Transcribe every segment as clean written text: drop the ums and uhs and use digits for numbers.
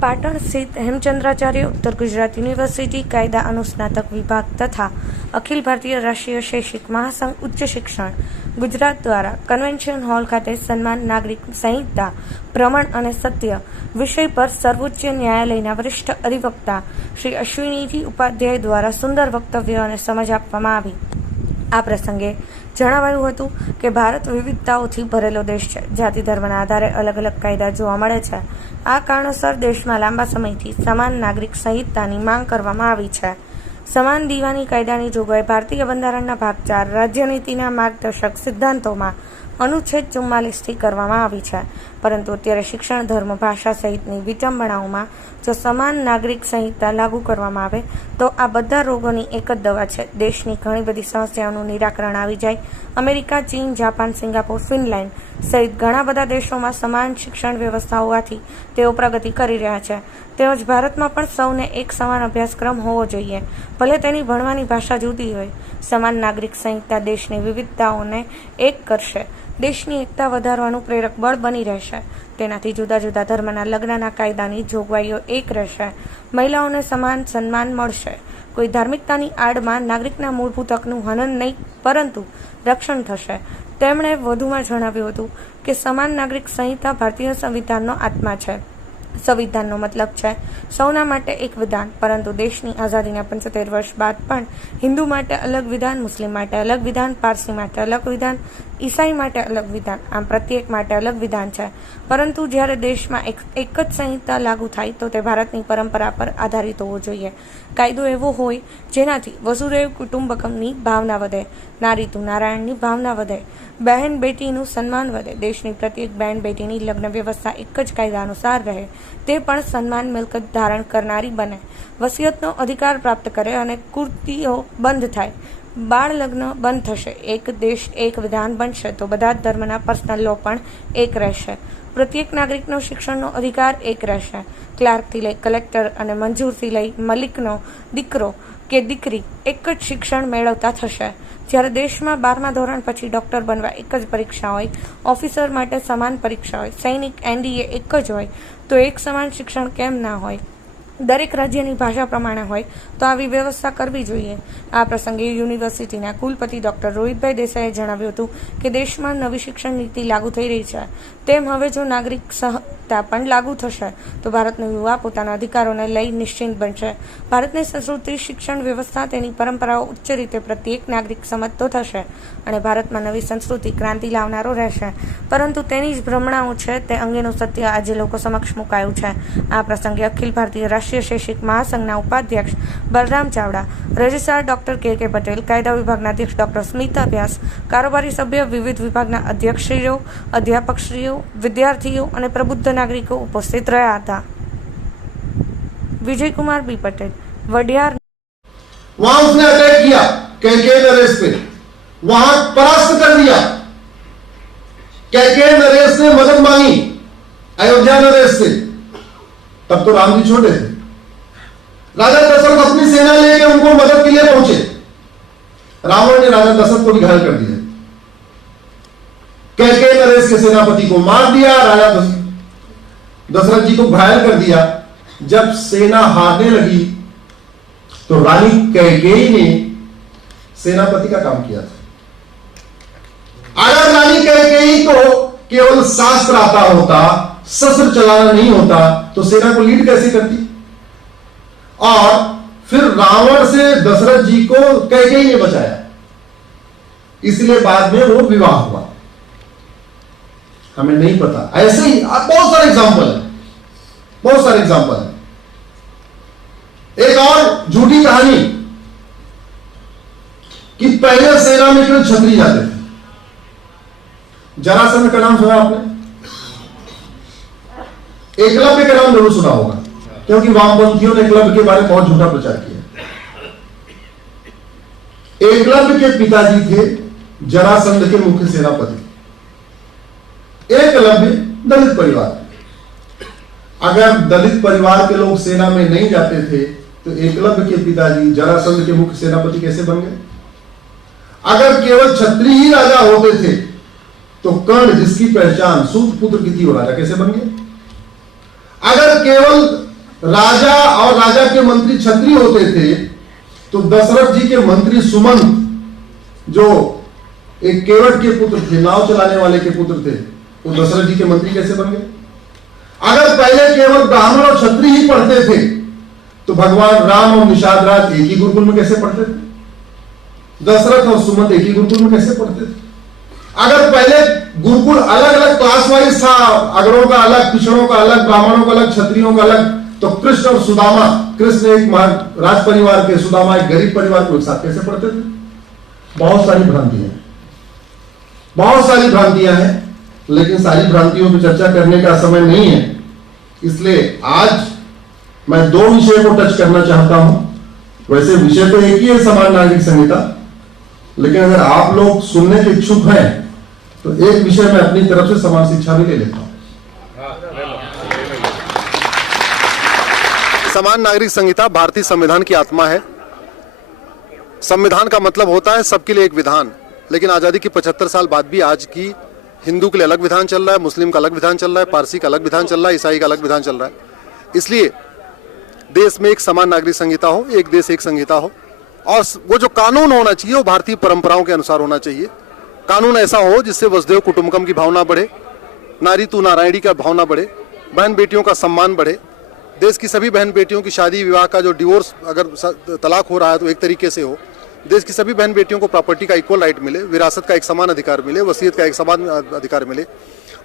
पाटण स्थित हेमचंद्राचार्य उत्तर गुजरात यूनिवर्सिटी कायदा अनुस्नातक विभाग तथा अखिल भारतीय राष्ट्रीय शैक्षिक महासंघ उच्च शिक्षण गुजरात द्वारा कन्वेन्शन हॉल खाते सन्मान नागरिक संहिता प्रमाण અને સત્ય વિષય પર સર્વોચ્ચ ન્યાયાલયના વરિષ્ઠ અધિવક્તા શ્રી અશ્વિનીજી ઉપાધ્યાય દ્વારા સુંદર વક્તવ્ય અને સમજ આપવામાં આવી। આ પ્રસંગે જણાવાયું હતું કે ભારત વિવિધતાઓથી ભરેલો દેશ છે। જાતિ ધર્મના આધારે અલગ અલગ કાયદા જોવા મળે છે। આ કારણોસર દેશમાં લાંબા સમયથી સમાન નાગરિક સંહિતાની માંગ કરવામાં આવી છે। સમાન દીવાની કાયદાની જોગવાઈ ભારતીય બંધારણના ભાગ 4 રાજ્યનીતિના માર્ગદર્શક સિદ્ધાંતોમાં अनुच्छेद 44 કરવામાં આવી છે। પરંતુ અત્યારે શિક્ષણ ધર્મ ભાષા સહિતની વિટંબણાઓમાં જો સમાન નાગરિક સંહિતા લાગુ કરવામાં આવે તો આ બધા રોગોની એક જ દવા છે। દેશની ઘણી બધી સમસ્યાઓનું નિરાકરણ આવી જાય। અમેરિકા, ચીન, જાપાન, સિંગાપોર, ફિનલેન્ડ સહિત ઘણા બધા દેશોમાં સમાન શિક્ષણ વ્યવસ્થા હોવાથી તેઓ પ્રગતિ કરી રહ્યા છે। તેમજ ભારતમાં પણ સૌને એક સમાન અભ્યાસક્રમ હોવો જોઈએ, ભલે તેની ભણવાની ભાષા જુદી હોય। સમાન નાગરિક સંહિતા દેશની વિવિધતાઓને એક કરશે, દેશની એકતા વધારવાનું પ્રેરક બળ બની રહેશે। તેનાથી જુદા જુદા ધર્મના લગ્નના કાયદાની જોગવાઈઓ એક રહેશે। મહિલાઓને સમાન સન્માન મળશે। કોઈ ધાર્મિકતાની આડમાં નાગરિકના મૂળભૂત હકનું હનન નહીં પરંતુ રક્ષણ થશે। તેમણે વધુમાં જણાવ્યું હતું કે સમાન નાગરિક સંહિતા ભારતીય સંવિધાનનો આત્મા છે। સંવિધાનનો મતલબ છે સૌના માટે એક વિધાન, પરંતુ દેશની આઝાદીના 75 વર્ષ બાદ પણ હિન્દુ માટે અલગ વિધાન, મુસ્લિમ માટે અલગ વિધાન, પારસી માટે અલગ વિધાન, ઈસાઈ માટે અલગ વિધાન, આમ પ્રત્યેક માટે અલગ વિધાન છે। પરંતુ જ્યારે દેશમાં એક જ સંહિતા લાગુ થાય તો તે ભારતની પરંપરા પર આધારિત હોવો જોઈએ। કાયદો એવો હોય જેનાથી વસુધૈવ કુટુંબકમની ભાવના વધે, નારી તું નારાયણની ભાવના વધે, બહેન બેટીનું સન્માન વધે, દેશની પ્રત્યેક બહેન બેટીની લગ્ન વ્યવસ્થા એક જ કાયદા અનુસાર રહે, તે પણ સન્માન મિલકત ધારણ કરનારી બને, વસિયતનો અધિકાર પ્રાપ્ત કરે અને કુર્તીઓ બંધ થાય, બાળ લગ્ન બંધ થશે, એક દેશ એક વિધાન બનશે તો બધા જ ધર્મના પર્સનલ લો પણ એક રહેશે। પ્રત્યેક નાગરિકનો શિક્ષણનો અધિકાર એક રહેશે। ક્લાર્કથી લઈ કલેક્ટર અને મંજૂરથી લઈ મલિકનો દીકરો કે દીકરી એક જ શિક્ષણ મેળવતા થશે। જ્યારે દેશમાં 12મા ધોરણ પછી ડોક્ટર બનવા એક જ પરીક્ષા હોય, ઓફિસર માટે સમાન પરીક્ષા હોય, સૈનિક NDA એક જ હોય, તો એક સમાન શિક્ષણ કેમ ના હોય? દરેક રાજ્યની ભાષા પ્રમાણે હોય તો આવી વ્યવસ્થા કરવી જોઈએ। આ પ્રસંગે યુનિવર્સિટીના કુલપતિ ડોક્ટર રોહિતભાઈ દેસાઈએ જણાવ્યું હતું કે દેશમાં નવી શિક્ષણ નીતિ લાગુ થઈ રહી છે, તેમ હવે જો નાગરિક સંહિતા પણ લાગુ થશે તો ભારતનો યુવા પોતાના અધિકારોને લઈ નિશ્ચિંત બનશે। ભારતની સંસ્કૃતિ, શિક્ષણ વ્યવસ્થા, તેની પરંપરાઓ ઉચ્ચ રીતે પ્રત્યેક નાગરિક સમજતો થશે અને ભારતમાં નવી સંસ્કૃતિ ક્રાંતિ લાવનારો રહેશે। પરંતુ તેની જ ભ્રમણાઓ છે તે અંગેનું સત્ય આજે લોકો સમક્ષ મુકાયું છે। આ પ્રસંગે અખિલ ભારતીય રાષ્ટ્રીય શૈક્ષિક મહાસંઘના ઉપાધ્યક્ષ Balram Chavda, registrar doctor KK Patel, કાયદા વિભાગના અધ્યક્ષ ડોક્ટર સ્મિતા વ્યાસ, કારોબારી સભ્ય, વિવિધ વિભાગના અધ્યક્ષશ્રીઓ, અધ્યાપકશ્રીઓ, વિદ્યાર્થીઓ અને પ્રબુદ્ધ નાગરિકો ઉપસ્થિત રહ્યા હતા। विजयकुमार बी पटेल, वडियार। वहां उसने अटैक किया KK नरेश पे, वहां परास्त कर दिया। KK नरेश ने मदद मांगी अयोध्या नरेश से, तब तो राम जी छोटे थे। राजा दशरथ अपनी सेना लेके उनको मदद के लिए पहुंचे। रावण ने राजा दशरथ को भी घायल कर दिया। KK नरेश के सेनापति को मार दिया, राजा दशरथ जी को घायल कर दिया। जब सेना हारने लगी तो रानी कैकेयी ने सेनापति का काम किया था। अगर रानी कैकेयी को केवल शास्त्र आता होता, शस्त्र चलाना नहीं होता, तो सेना को लीड कैसे करती? और फिर रावण से दशरथ जी को कैकेयी ने बचाया, इसलिए बाद में वो विवाह हुआ। हमें नहीं पता। ऐसे ही बहुत सारे एग्जाम्पल है, बहुत सारे एग्जाम्पल है। एक और झूठी कहानी कि पहले सेना में केवल क्षत्रिय जाते थे। जरासंध का नाम सुना आपने? एकलव्य का नाम जरूर सुना होगा, क्योंकि वामपंथियों ने एकलव्य के बारे में बहुत झूठा प्रचार किया। एकलव्य के पिताजी थे जरासंध के मुख्य सेनापति। एकलव्य दलित परिवार। अगर दलित परिवार के लोग सेना में नहीं जाते थे तो एकलव्य के पिताजी जरासंध के मुख्य सेनापति कैसे बन गए? अगर केवल क्षत्रिय ही राजा होते थे तो कर्ण, जिसकी पहचान सूत पुत्र की थी, वो राजा कैसे बन गए? अगर केवल राजा और राजा के मंत्री छत्री होते थे, तो दशरथ जी के मंत्री सुमंत जो एक केवट के पुत्र थे, नाव चलाने वाले के पुत्र थे, वो दशरथ जी के मंत्री कैसे बन गए? अगर पहले केवल ब्राह्मण और क्षत्रिय ही पढ़ते थे, तो भगवान राम और निषाद राज एक ही गुरुकुल में कैसे पढ़ते थे? दशरथ और सुमंत एक ही गुरुकुल में कैसे पढ़ते थे? अगर पहले गुरुकुल अलग अलग क्लास वाइज था, अगरों का अलग, पिछड़ों का अलग, ब्राह्मणों का अलग, क्षत्रियों का अलग, तो कृष्ण और सुदामा, कृष्ण एक राज परिवार के, सुदामा एक गरीब परिवार को एक साथ कैसे पढ़ते थे? बहुत सारी भ्रांतियां हैं, लेकिन सारी भ्रांतियों पर चर्चा करने का समय नहीं है। इसलिए आज मैं दो विषय को टच करना चाहता हूं। वैसे विषय तो एक ही है, समान नागरिक संहिता, लेकिन अगर आप लोग सुनने के इच्छुक हैं तो एक विषय मैं अपनी तरफ से समान शिक्षा भी ले लेता हूं। समान नागरिक संहिता भारतीय संविधान की आत्मा है। संविधान का मतलब होता है सबके लिए एक विधान, लेकिन आजादी के 75 साल बाद भी आज की हिंदू के लिए अलग विधान चल रहा है, मुस्लिम का अलग विधान चल रहा है, पारसी का अलग विधान चल रहा है, ईसाई का अलग विधान चल रहा है। इसलिए देश में एक समान नागरिक संहिता हो, एक देश एक संहिता हो, और वो जो कानून होना चाहिए वो भारतीय परंपराओं के अनुसार होना चाहिए। कानून ऐसा हो जिससे वसुधैव कुटुंबकम की भावना बढ़े, नारी तू नारायणी का भावना बढ़े, बहन बेटियों का सम्मान बढ़े। देश की सभी बहन बेटियों की शादी विवाह का जो डिवोर्स, अगर तलाक हो रहा है तो एक तरीके से हो। देश की सभी बहन बेटियों को प्रॉपर्टी का इक्वल राइट मिले, विरासत का एक समान अधिकार मिले, वसीयत का एक समान अधिकार मिले।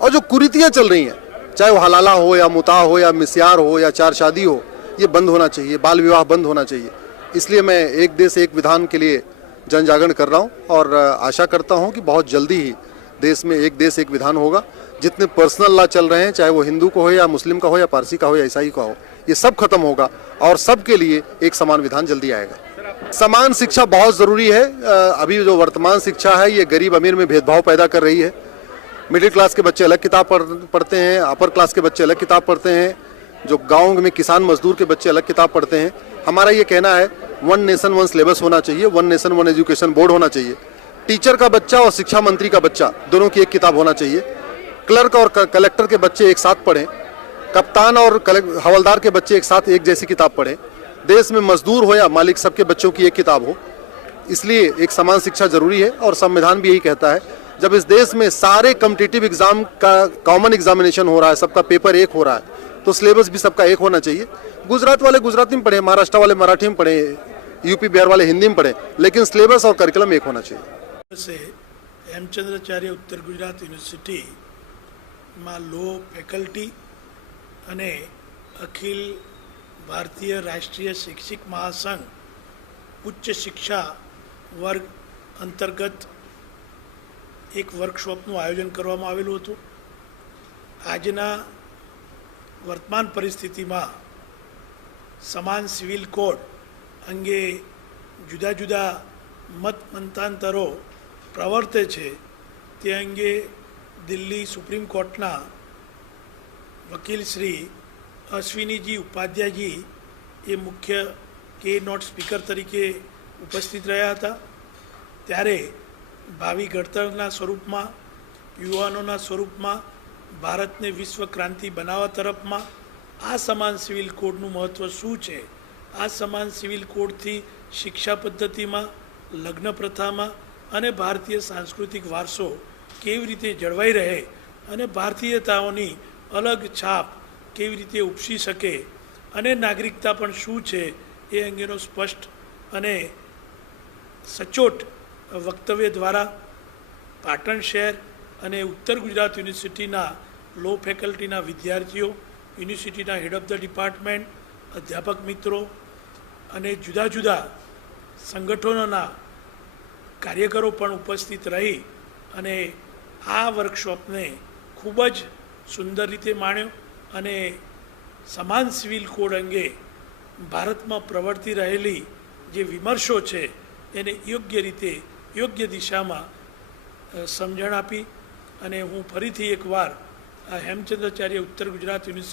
और जो कुरीतियां चल रही हैं, चाहे वो हलाला हो या मुता हो या मिस्यार हो या चार शादी हो, ये बंद होना चाहिए, बाल विवाह बंद होना चाहिए। इसलिए मैं एक देश एक विधान के लिए जन जागरण कर रहा हूँ और आशा करता हूँ कि बहुत जल्दी ही देश में एक देश एक विधान होगा। जितने पर्सनल लॉ चल रहे हैं, चाहे वो हिंदू का हो या मुस्लिम का हो या पारसी का हो या ईसाई का हो, ये सब खत्म होगा और सबके लिए एक समान विधान जल्दी आएगा। समान शिक्षा बहुत ज़रूरी है। अभी जो वर्तमान शिक्षा है ये गरीब अमीर में भेदभाव पैदा कर रही है। मिडिल क्लास के बच्चे अलग किताब पढ़ते हैं, अपर क्लास के बच्चे अलग किताब पढ़ते हैं, जो गाँव में किसान मजदूर के बच्चे अलग किताब पढ़ते हैं। हमारा ये कहना है वन नेशन वन सिलेबस होना चाहिए, one nation one education board होना चाहिए। टीचर का बच्चा और शिक्षा मंत्री का बच्चा दोनों की एक किताब होना चाहिए। क्लर्क और कलेक्टर के बच्चे एक साथ पढ़ें, कप्तान और हवलदार के बच्चे एक साथ एक जैसी किताब पढ़ें। देश में मजदूर हो या मालिक, सबके बच्चों की एक किताब हो। इसलिए एक समान शिक्षा जरूरी है और संविधान भी यही कहता है। जब इस देश में सारे कॉम्पिटिटिव एग्जाम का कॉमन एग्जामिनेशन हो रहा है, सबका पेपर एक हो रहा है, तो सिलेबस भी सबका एक होना चाहिए। गुजरात वाले गुजराती में पढ़े, महाराष्ट्र वाले मराठी में पढ़े, यूपी बिहार वाले हिंदी में पढ़े, लेकिन सिलेबस और करिकुलम एक होना चाहिए। से हेमचंद्राचार्य उत्तर गुजरात यूनिवर्सिटी में लो फैकल्टी અને અખિલ ભારતીય રાષ્ટ્રીય શૈક્ષિક મહાસંઘ ઉચ્ચ શિક્ષા વર્ગ અંતર્ગત એક વર્કશોપનું આયોજન કરવામાં આવેલું હતું। આજના વર્તમાન પરિસ્થિતિમાં સમાન સિવિલ કોડ અંગે જુદા જુદા મત મંતાંતરો પ્રવર્તે છે, તે અંગે દિલ્હી સુપ્રીમ કોર્ટના वकील श्री अश्विनी जी उपाध्याय जी ये मुख्य के नोट स्पीकर तरीके उपस्थित रहा था। त्यारे भावी घड़तरना स्वरूप में, युवानों स्वरूप में भारत ने विश्व क्रांति बनावा तरफ में आ समान सिविल कोडनु महत्व शू है, आ समान सिविल कोड थी शिक्षा पद्धति में, लग्न प्रथा में अने भारतीय सांस्कृतिक वारसो केवी रीते जळवाई रहे अने भारतीयताओनी अलग छाप केवी रीते उपसी सके अने नागरिकता पण शू छे ए अंगेनो स्पष्ट अने सचोट वक्तव्य द्वारा पाटण शहर अने उत्तर गुजरात यूनिवर्सिटीना लो फैकल्टीना विद्यार्थीओ, यूनिवर्सिटीना हेड ऑफ द डिपार्टमेंट, अध्यापक मित्रों अने जुदा जुदा संगठनोना कार्यकरो पण उपस्थित रही अने आ वर्कशॉपने खूब ज सुंदर रीते माण्यो अने समान सिविल कोड अंगे भारत में प्रवर्ती रहेली जे विमर्शो छे एने योग्य रीते योग्य दिशा में समझण आपी अने हूँ फरीथी एक वार हेमचंद्राचार्य उत्तर गुजरात यूनिवर्सिटी